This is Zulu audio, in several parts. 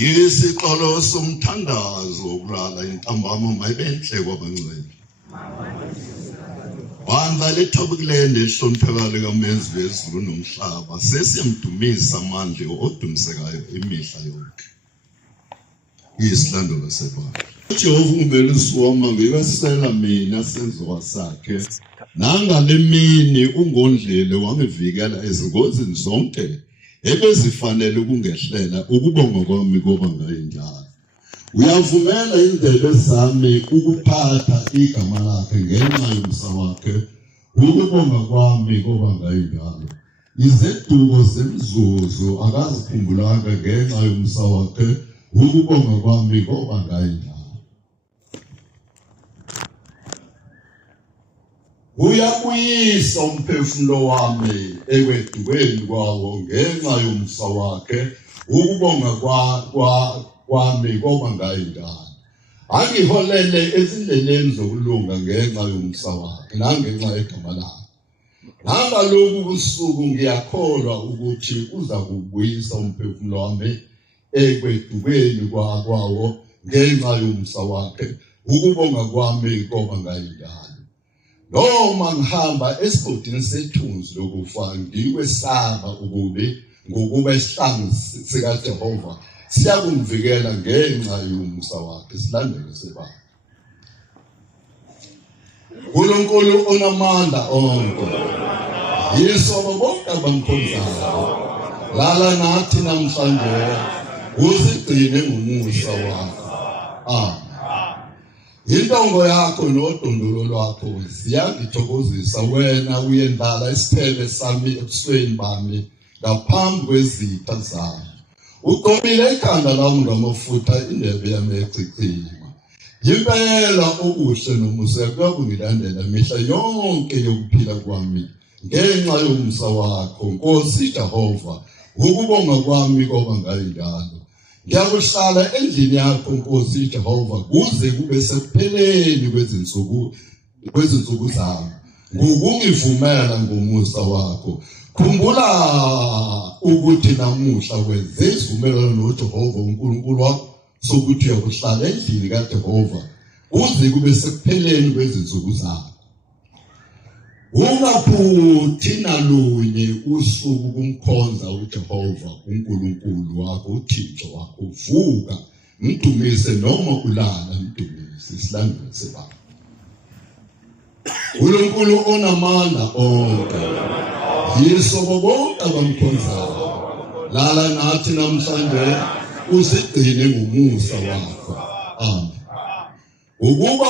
Yisiqalo somthandazo wokulala intambama mayibenhle kwabancane. Bandla lethabukilende elihloniphekayo likaMenzi wezulu nomhlaba sesiyamdumisa amandla odumisekayo imihla yonke. Isilandolo sebandla. uJehova umelisi wami ngibesela mina senzo sakhe. Nangale mini ungondlele wangivikela ezingozini zonke ebezifanele ukungehlela ukubonga kwami koba ngayinjalo. Uyavumela indebe zami ukuphatha igama lakhe ngenxa yomsa wakhe ukubonga kwami koba ngayinjalo. Izeduko zemzuzu akazikhumbulanga ngenxa yomsa wakhe ukubonga kwami koba ngayinjalo. Uyabuyisa umphefumulo wami ekwedukeni kwawo ngenxa yomsa wakhe ukubonga kwami koba ngayinjalo. Angiholele ezindleleni zokulunga ngenxa yomsa wakhe nangenxa yegama lakhe. Nangaloku ubusuku ngiyakholwa ukuthi uza kubuyisa umphefumulo wami ekwedukeni kwawo ngenxa yomsa wakhe ukubonga kwami koba ngayinjalo. Noma ngihamba esigodini sethunzi lokufa ngikwesaba ukubi ngokuba isihlangu sikaJehova siyakungivikela ngenxa yomsa wakhe. Silandele sebandla. uNkulunkulu onamandla onke yisobo bonke abamkhonzayo lala nathi namhlanje usigcine ngomusa wakho. Amen. Intongo yakho nodondolo lwakho ziyangithokozisa wena uyendlala isithebe sami ebusweni bami ngaphambi kwezitha zami. Uqomile ikhanda lami ngamafutha indebe yami ecicima. Impela okuhle nomusa kuyakungilandela mihla yonke yokuphila kwami ngenxa yomsa wakho Nkosi Jehova ukubonga kwami koba ngayinjalo. Ngiyakuhlala endlini yakho Nkosi Jehova kuze kube sekupheleni kwezinsuku zami ngokungivumela ngomusa wakho. Khumbula ukuthi namuhla wenze isivumelwano noJehova uNkulunkulu wakho sokuthi uyakuhlala endlini kaJehova kuze kube sekupheleni kwezinsuku zami. Ungaphuthi nalunye usuku kumkhonza uJehova uNkulunkulu wakho uThixo wakho. Vuka mdumise noma ulala mdumise. Silandele sebandla. uNkulunkulu onamandla onke yisobo bonke abamkhonzayo lala nathi namhlanje usigcine ngomusa wakho. Amen. Ukuba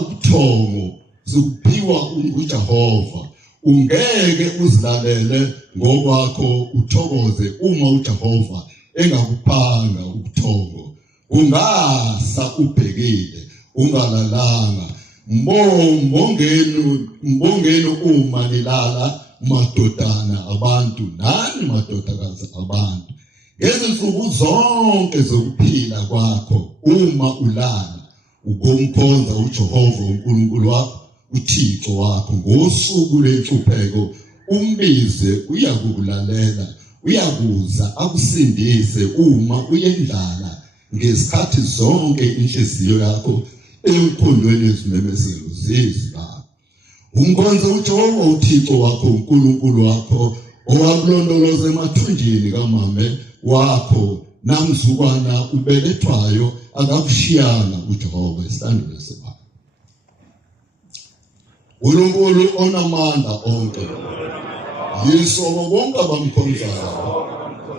ubuthongo zikuphiwa uJehova ungeke uzilalele ngokwakho uthokoze uma uJehova engakuphanga ubuthongo. Ungasa ubhekile ungalalanga mbongeni uma nilala madodana abantu nani madodakazi abantu ngezinsuku zonke zokuphila kwakho. Uma ulala ukumkhonza uJehova uNkulunkulu wakho uThixo wakho ngosuku lwenhlupheko umbize uyakulalela uyakuza akusindise uma uyendlala ngesikhathi zonke inhliziyo yakho emkhondweni ezimemezelo zizibaba. Umkhonze uJehova uThixo wakho uNkulunkulu wakho owakulondoloza emathunjini kamame wakho namzukwana ubelethwayo akakushiyanga uJehova. Isilandele sebandla. uNkulunkulu onamandla onke yisobo bonke abamkhonzayo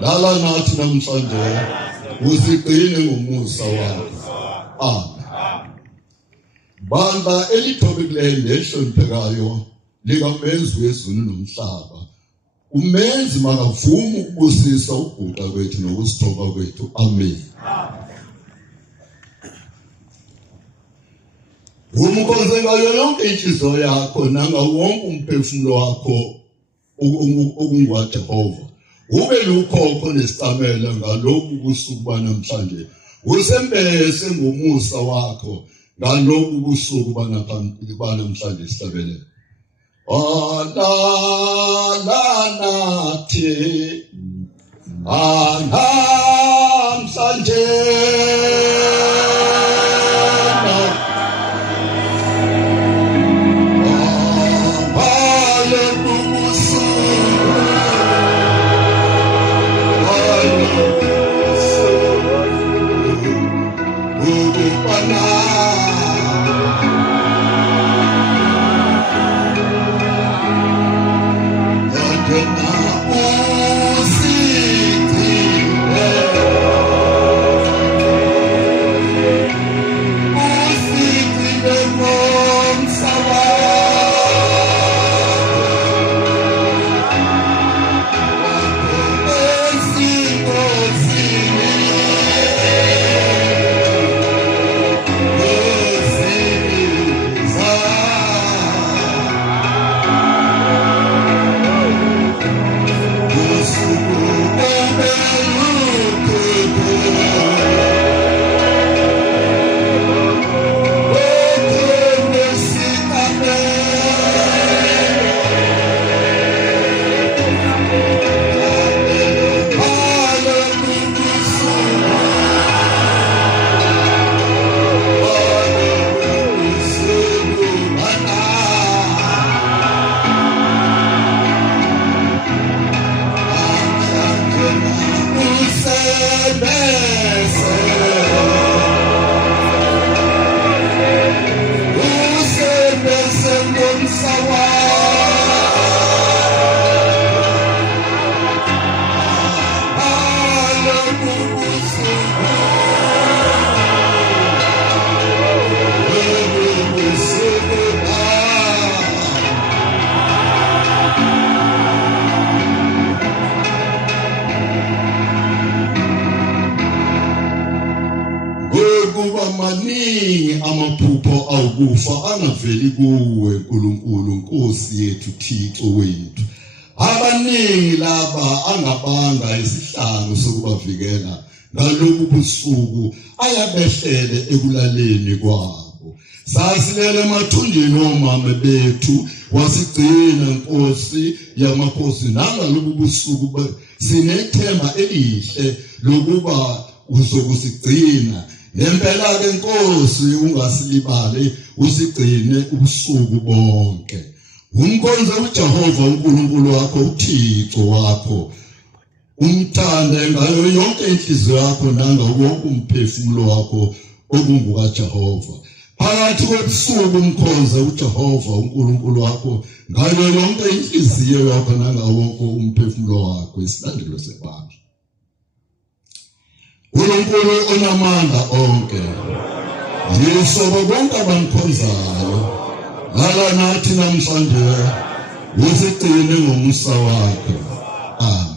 lala nathi namhlanje usigcine ngomusa wakho. Amen. Bandla elithobekileyo nehloniphekayo likaMenzi wezulu nomhlaba uMenzi makavuma ukubusisa ukubhuqa kwethu nokusithoba kwethu. Amen. Umkhonze ngayo yonke inhliziyo yakho nangawonke umphefumulo wakho okungwaJehova. Ube lukhokho nesicamela ngalokhu kusuku banamhlanje usembese ngomusa wakho ngalokhu kusuku banamhlanje sihlabelele. Lala nathi namhlanje maningi amaphupho awukufa angaveli kuwe uNkulunkulu Nkosi yethu Thixo wethu. Abaningi laba angabanga isihlangu sokubavikela ngalobu busuku ayabehlele ekulaleni kwabo. Sasilele emathunjini omama bethu wasigcina Nkosi yamakhosi nangalobu busuku sinethemba elihle lokuba uzokusigcina. Ngempela ke Nkosi ungasilibali usigcine ubusuku bonke. Umkhonze uJehova uNkulunkulu wakho uThixo wakho. Umthande ngayo yonke inhliziyo yakho nangawo wonke umphefumulo wakho okunguka Jehova. Phakathi kobusuku umkhonze uJehova uNkulunkulu wakho ngayo yonke inhliziyo yakho nangawo wonke umphefumulo wakho. Isilandelo sebandla. uNkulunkulu onamandla onke, yisobo bonke abamkhonzayo, lala nathi namhlanje usigcine ngomusa wakho. Amen.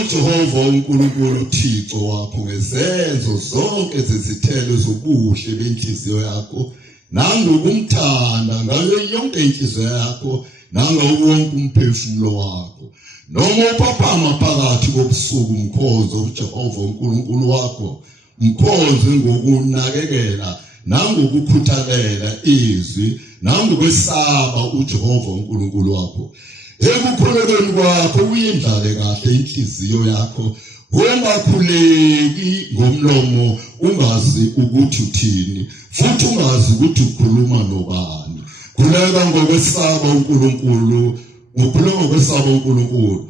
uJehova uNkulunkulu Thixo wakho ngezenzo zonke zezithelo zobuhle benhliziyo yakho nangokumthanda ngayo yonke inhliziyo yakho nangawo wonke umphefumulo wakho. Noma uphaphama phakathi kobusuku mkhozo uJehova uNkulunkulu wakho, mkhoze ngokunakekela nangokukhuthalela izwi nangokwesaba uJehova uNkulunkulu wakho. Ekukholelweni kwakho uyindlale kahle inhliziyo yakho, ungakhuleki ngomlomo ungazi ukuthi uthini futhi ungazi ukuthi ukhuluma nobani. Khuleka ngokwesaba uNkulunkulu, ukhuluma ngokwesaba uNkulunkulu.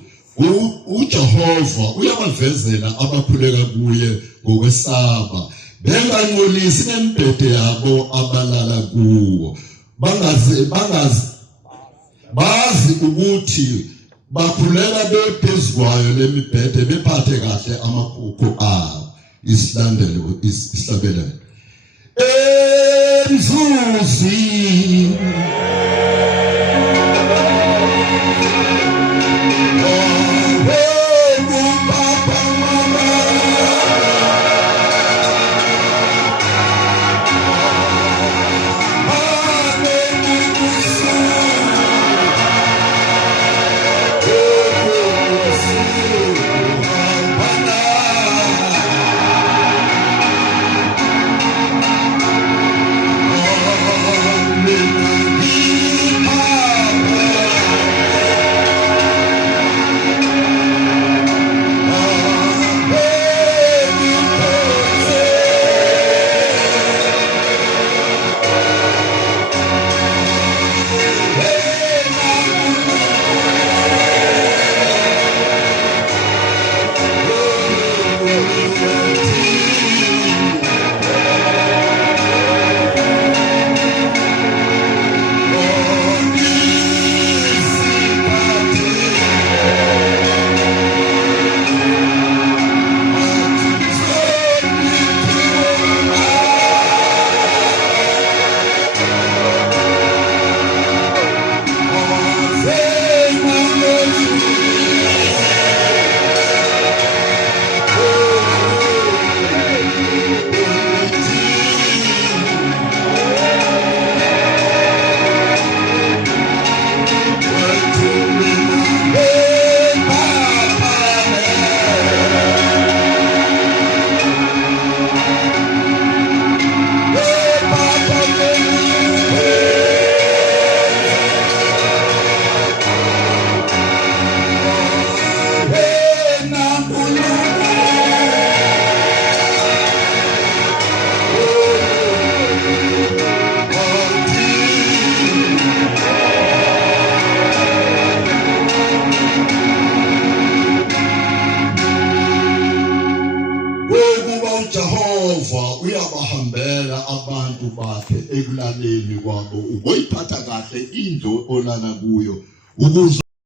uJehova uyabavezela abakhuleka kuye ngokwesaba, bengangcolisi nembhede yabo abalala kuwo. Bazi ukuthi bakhuleka bephezukwayo lemibhede bephathe kahle amaphupho abo. Isilandelo isihlabelelo emzuzi uJehova uyabahambela abantu bakhe ekulaleni kwabo, ukuyiphatha kahle indlu olala kuyo ukuze